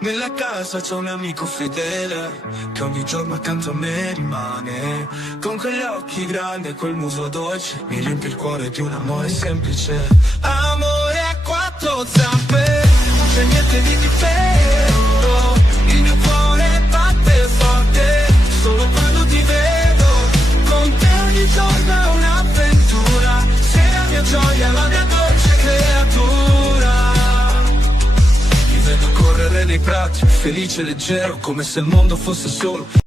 Nella casa c'è un amico fedele che ogni giorno accanto a me rimane. Con quegli occhi grandi e quel muso dolce mi riempie il cuore di un amore semplice. Amore a quattro zampe, non c'è niente di difetto. Il mio cuore batte forte solo quando ti vedo. Con te ogni giorno è un'avventura. Sei la mia gioia, la mia dolce creatura. Ti vedo correre nei prati, felice e leggero, come se il mondo fosse solo